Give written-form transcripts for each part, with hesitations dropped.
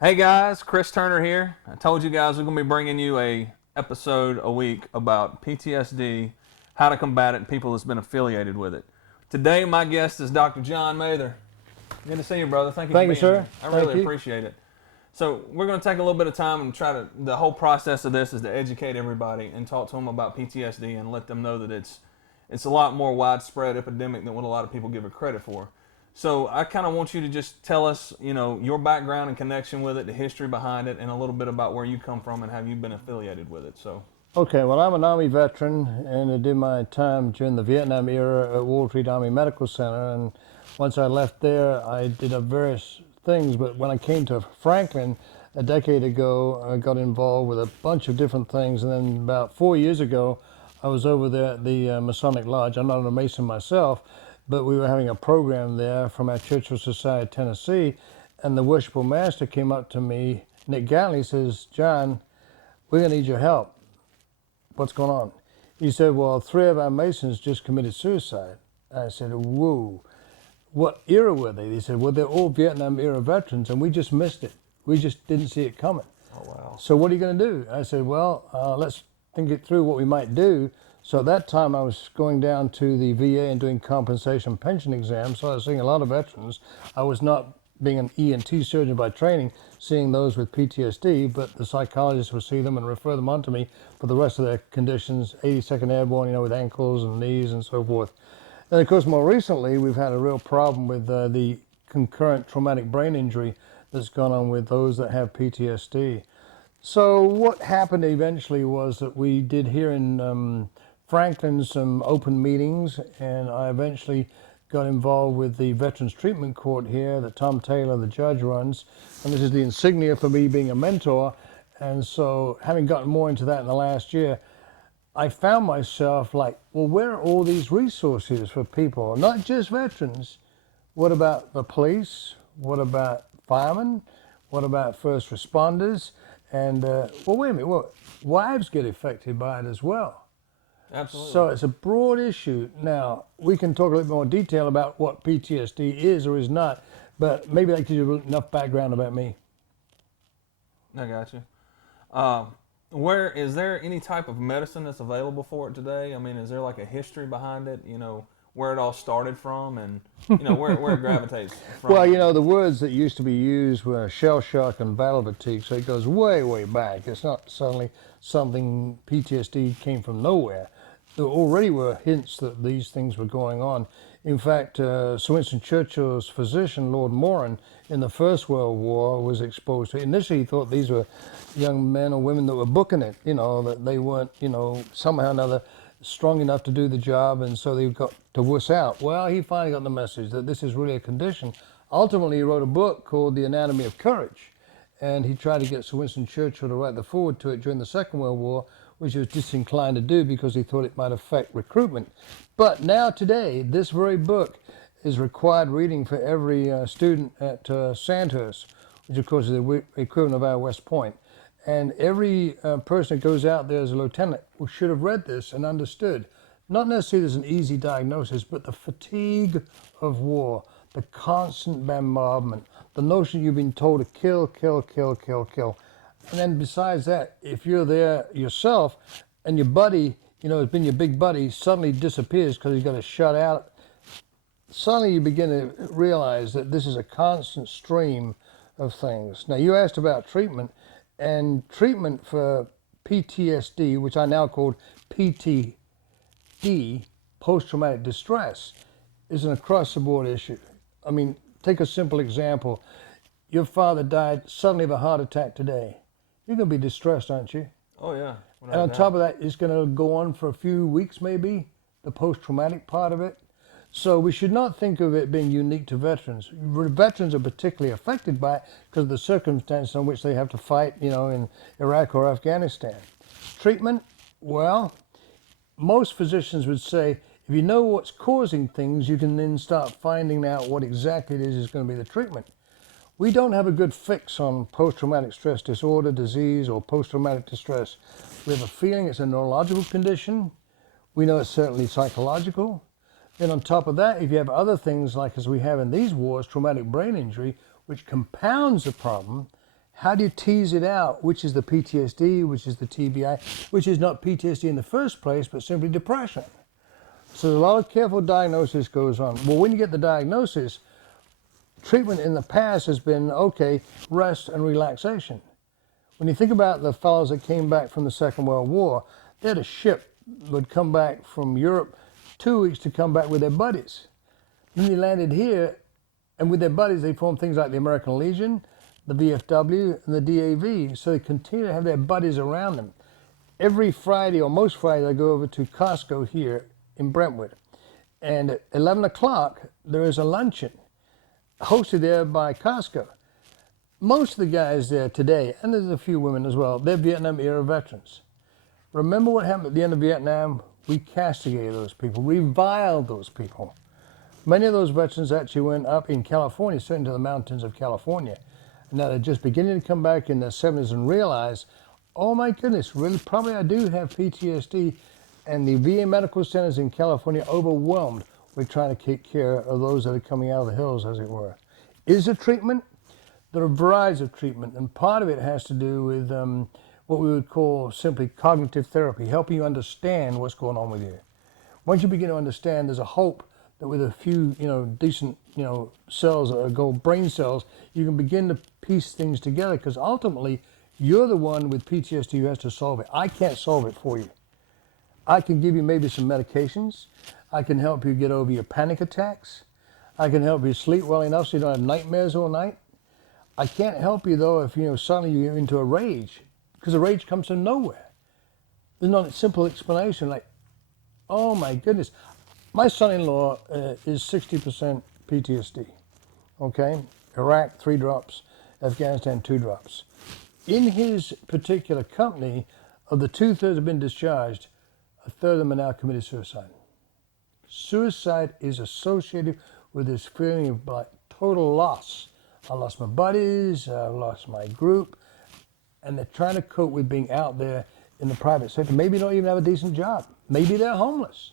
Hey guys, Chris Turner here. I told you guys we're going to be bringing you a episode a week about PTSD, how to combat it, and people that's been affiliated with it. Today my guest is Dr. John Mather. Good to see you, brother. Thank you for Thank you, being sir. here. I Thank really you. appreciate it. So we're going to take a little bit of time and the whole process of this is to educate everybody and talk to them about PTSD and let them know that it's a lot more widespread epidemic than what a lot of people give it credit for. So I kind of want you to just tell us, your background and connection with it, the history behind it, and a little bit about where you come from and how you've been affiliated with it. So, Okay, well, I'm an Army veteran, and I did my time during the Vietnam era at Wall Street Army Medical Center. And once I left there, I did various things. But when I came to Franklin a decade ago, I got involved with a bunch of different things. And then about 4 years ago, I was over there at the Masonic Lodge. I'm not a Mason myself, but we were having a program there from our Church of Society, Tennessee. And the worshipful master came up to me, Nick Gatley, says, "John, we're going to need your help. What's going on?" He said, "Well, 3 of our Masons just committed suicide." I said, "Whoa, what era were they?" He said, "Well, they're all Vietnam era veterans, and we just missed it. We just didn't see it coming. oh wow, So what are you going to do?" I said, "Well, let's think it through what we might do." So at that time, I was going down to the VA and doing compensation pension exams. So I was seeing a lot of veterans. I was not, being an ENT surgeon by training, seeing those with PTSD, but the psychologists would see them and refer them on to me for the rest of their conditions, 82nd Airborne, with ankles and knees and so forth. And of course, more recently, we've had a real problem with the concurrent traumatic brain injury that's gone on with those that have PTSD. So what happened eventually was that we did here in Franklin some open meetings, and I eventually got involved with the Veterans Treatment Court here that Tom Taylor, the judge, runs. And this is the insignia for me being a mentor. And so having gotten more into that in the last year, I found myself like, well, where are all these resources for people, not just veterans? What about the police? What about firemen? What about first responders? And, well, wait a minute, well, wives get affected by it as well. absolutely. So it's a broad issue. Now, we can talk a little more detail about what PTSD is or is not, but maybe that gives you enough background about me. I got you. Uh, where is there any type of medicine that's available for it today? I mean, is there like a history behind it? Where it all started from, and where it gravitates from. Well, the words that used to be used were shell shock and battle fatigue, so it goes way, way back. It's not suddenly something PTSD came from nowhere. There already were hints that these things were going on. In fact, Sir Winston Churchill's physician, Lord Moran, in the First World War was exposed to it. Initially, he thought these were young men or women that were booking it, that they weren't, somehow or another strong enough to do the job, and so they got to wuss out. Well, he finally got the message that this is really a condition. Ultimately, he wrote a book called The Anatomy of Courage, and he tried to get Sir Winston Churchill to write the foreword to it during the Second World War, which he was disinclined to do because he thought it might affect recruitment. But now today, this very book is required reading for every student at Sandhurst, which of course is the equivalent of our West Point. And every person that goes out there as a lieutenant should have read this and understood, not necessarily as an easy diagnosis, but the fatigue of war, the constant bombardment, the notion you've been told to kill, kill, kill, kill, kill. And then besides that, if you're there yourself and your buddy, has been your big buddy, suddenly disappears because he's got a shut out, suddenly you begin to realize that this is a constant stream of things. Now, you asked about treatment, and treatment for PTSD, which I now call PTD, post-traumatic distress, is an across-the-board issue. I mean, take a simple example. Your father died suddenly of a heart attack today. You're going to be distressed, aren't you? Oh yeah. And on top of that, it's going to go on for a few weeks, maybe, the post-traumatic part of it. So we should not think of it being unique to veterans. Veterans are particularly affected by it because of the circumstances in which they have to fight, in Iraq or Afghanistan. Treatment, well, most physicians would say, if you know what's causing things, you can then start finding out what exactly it is going to be the treatment. We don't have a good fix on post-traumatic stress disorder, disease, or post-traumatic distress. We have a feeling it's a neurological condition. We know it's certainly psychological. Then on top of that, if you have other things like as we have in these wars, traumatic brain injury, which compounds the problem, How do you tease it out? Which is the PTSD, which is the TBI, which is not PTSD in the first place, but simply depression. So a lot of careful diagnosis goes on. Well, when you get the diagnosis, treatment in the past has been, okay, rest and relaxation. When you think about the fellows that came back from the Second World War, they had a ship would come back from Europe 2 weeks to come back with their buddies. Then they landed here, and with their buddies, they formed things like the American Legion, the VFW, and the DAV. So they continue to have their buddies around them. Every Friday, or most Fridays, I go over to Costco here in Brentwood. And at 11 o'clock, there is a luncheon hosted there by Costco. Most of the guys there today, and there's a few women as well, they're Vietnam era veterans. Remember what happened at the end of Vietnam? We castigated those people, reviled those people. Many of those veterans actually went up in California, certainly to the mountains of California. And now they're just beginning to come back in their 70s and realize, oh my goodness, really, probably I do have PTSD. And the VA medical centers in California are overwhelmed with trying to take care of those that are coming out of the hills, as it were. Is there treatment? There are varieties of treatment, and part of it has to do with what we would call simply cognitive therapy, helping you understand what's going on with you. Once you begin to understand, there's a hope that with a few, decent, cells that are called brain cells, you can begin to piece things together, because ultimately, you're the one with PTSD who has to solve it. I can't solve it for you. I can give you maybe some medications. I can help you get over your panic attacks. I can help you sleep well enough so you don't have nightmares all night. I can't help you, though, if, suddenly you're into a rage, because a rage comes from nowhere. There's not a simple explanation like, oh my goodness. My son-in-law is 60% PTSD, okay? Iraq, 3 drops, Afghanistan, 2 drops. In his particular company, of the 2/3 have been discharged, 1/3 of them are now committed suicide. Suicide is associated with this feeling of like total loss. I lost my buddies, I lost my group, and they're trying to cope with being out there in the private sector. Maybe don't even have a decent job. Maybe they're homeless.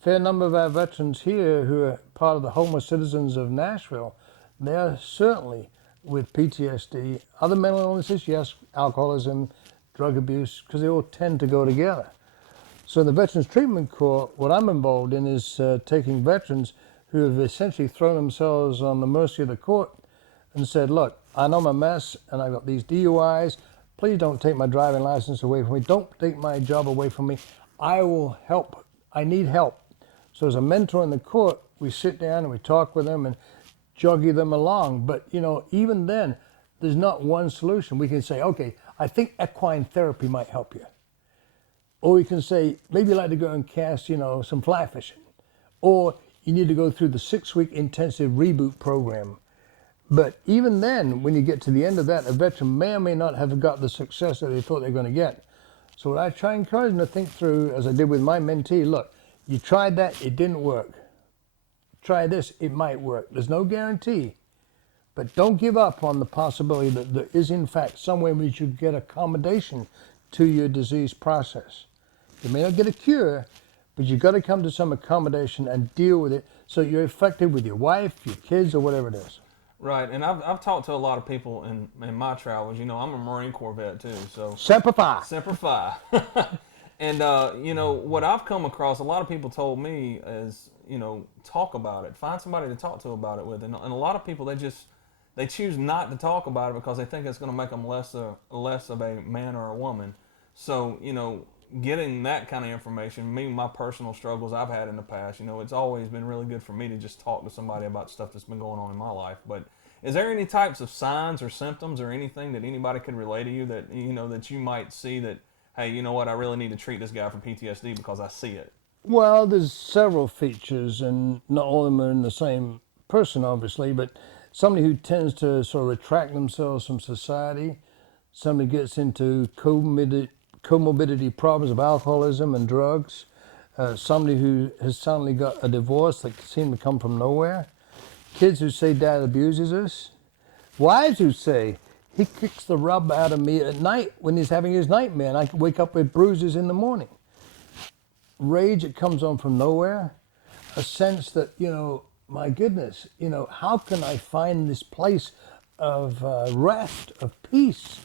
Fair number of our veterans here who are part of the homeless citizens of Nashville, they are certainly with PTSD. Other mental illnesses, yes, alcoholism, drug abuse, because they all tend to go together. So in the Veterans Treatment Corps, what I'm involved in is taking veterans who have essentially thrown themselves on the mercy of the court and said, look, I know I'm a mess and I've got these DUIs. Please don't take my driving license away from me. Don't take my job away from me. I will help. I need help. So as a mentor in the court, we sit down and we talk with them and joggy them along. But, even then, there's not one solution. We can say, okay, I think equine therapy might help you. Or we can say, maybe you'd like to go and cast, some fly fishing. Or you need to go through the 6-week intensive reboot program. But even then, when you get to the end of that, a veteran may or may not have got the success that they thought they were going to get. So what I try and encourage them to think through, as I did with my mentee, look, you tried that, it didn't work. Try this, it might work. There's no guarantee. But don't give up on the possibility that there is, in fact, some way in which you get accommodation to your disease process. You may not get a cure, but you've got to come to some accommodation and deal with it so you're effective with your wife, your kids, or whatever it is. Right, and I've talked to a lot of people in my travels. I'm a Marine Corps vet too, so Semper Fi. Semper Fi. And what I've come across, a lot of people told me is, talk about it. Find somebody to talk to about it with, and a lot of people they choose not to talk about it because they think it's going to make them less of a man or a woman. So getting that kind of information, my personal struggles I've had in the past, it's always been really good for me to just talk to somebody about stuff that's been going on in my life. But is there any types of signs or symptoms or anything that anybody could relay to you that, that you might see that, hey, you know what, I really need to treat this guy for PTSD because I see it? Well, there's several features, and not all of them are in the same person, obviously, but somebody who tends to sort of retract themselves from society, somebody gets into comorbidity problems of alcoholism and drugs, somebody who has suddenly got a divorce that seemed to come from nowhere, kids who say dad abuses us, wives who say he kicks the rub out of me at night when he's having his nightmare and I can wake up with bruises in the morning. Rage that comes on from nowhere, a sense that, my goodness, how can I find this place rest, of peace.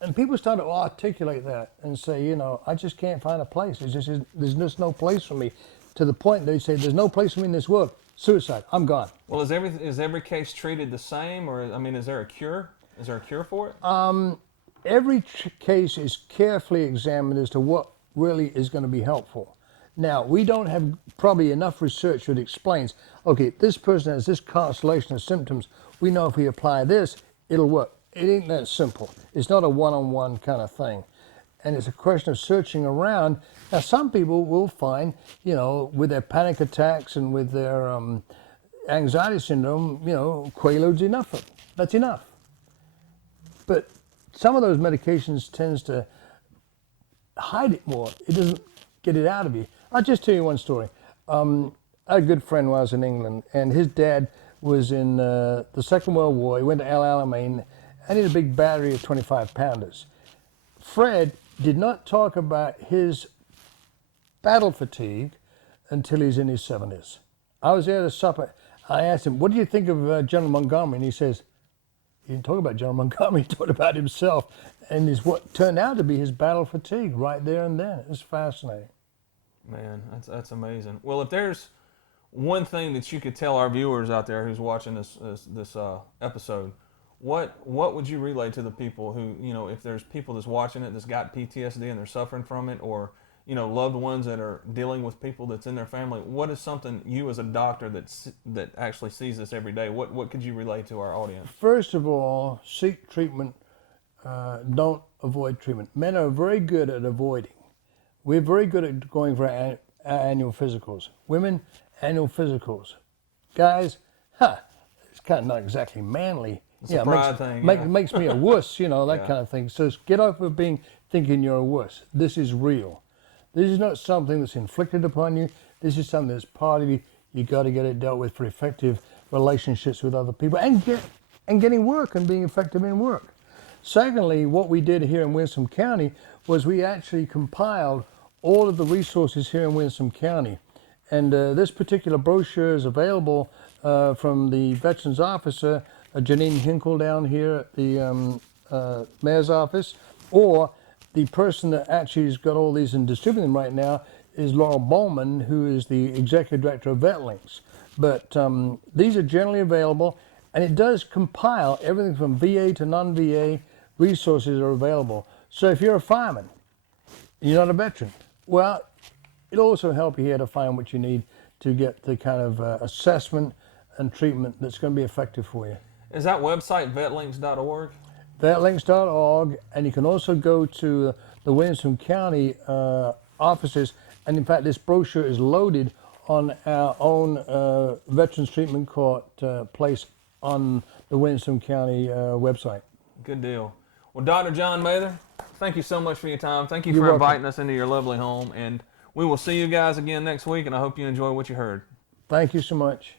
And people start to articulate that and say, you know, I just can't find a place. There's just no place for me. To the point they say, there's no place for me in this world. Suicide. I'm gone. Well, is every case treated the same, or I mean, is there a cure? Is there a cure for it? Every case is carefully examined as to what really is going to be helpful. Now, we don't have probably enough research that explains, okay, this person has this constellation of symptoms. We know if we apply this, it'll work. It ain't that simple. It's not a one-on-one kind of thing. And it's a question of searching around. Now, some people will find, you know, with their panic attacks and with their anxiety syndrome, you know, Quaalude's enough. That's enough. But some of those medications tends to hide it more. It doesn't get it out of you. I'll just tell you one story. I had a good friend when I was in England, and his dad was in the Second World War. He went to El Alamein, and he had a big battery of 25-pounders. Fred did not talk about his battle fatigue until he's in his 70s. I was there at supper. I asked him, what do you think of General Montgomery? And he says, he didn't talk about General Montgomery, he talked about himself. And is what turned out to be his battle fatigue right there and then. It was fascinating. Man, that's amazing. Well, if there's one thing that you could tell our viewers out there who's watching this episode, what would you relay to the people who, you know, if there's people that's watching it that's got PTSD and they're suffering from it, or, you know, loved ones that are dealing with people that's in their family, what is something you as a doctor that actually sees this every day, what could you relay to our audience? First of all, seek treatment. Don't avoid treatment. Men are very good at avoiding. We're very good at going for our annual physicals. Women, annual physicals. Guys, it's kind of not exactly manly. It's a pride thing. Makes me a wuss, you know, that Yeah. kind of thing. So get off of thinking you're a wuss. This is real. This is not something that's inflicted upon you. This is something that's part of you. You got to get it dealt with for effective relationships with other people and getting work and being effective in work. Secondly, what we did here in Winston County was we actually compiled all of the resources here in Winston County. And this particular brochure is available from the Veterans Officer, Janine Hinkle down here at the Mayor's office, or the person that actually has got all these and distributing them right now is Laurel Bowman, who is the Executive Director of VetLinks. But these are generally available, and it does compile everything from VA to non-VA resources are available. So if you're a fireman, you're not a veteran, well, it'll also help you here to find what you need to get the kind of assessment and treatment that's going to be effective for you. Is that website vetlinks.org? Vetlinks.org, and you can also go to the Winston County offices, and in fact this brochure is loaded on our own Veterans Treatment Court place on the Winston County website. Good deal. Well, Dr. John Mather, thank you so much for your time. Thank you You're for welcome. inviting us into your lovely home, and we will see you guys again next week, and I hope you enjoy what you heard. Thank you so much.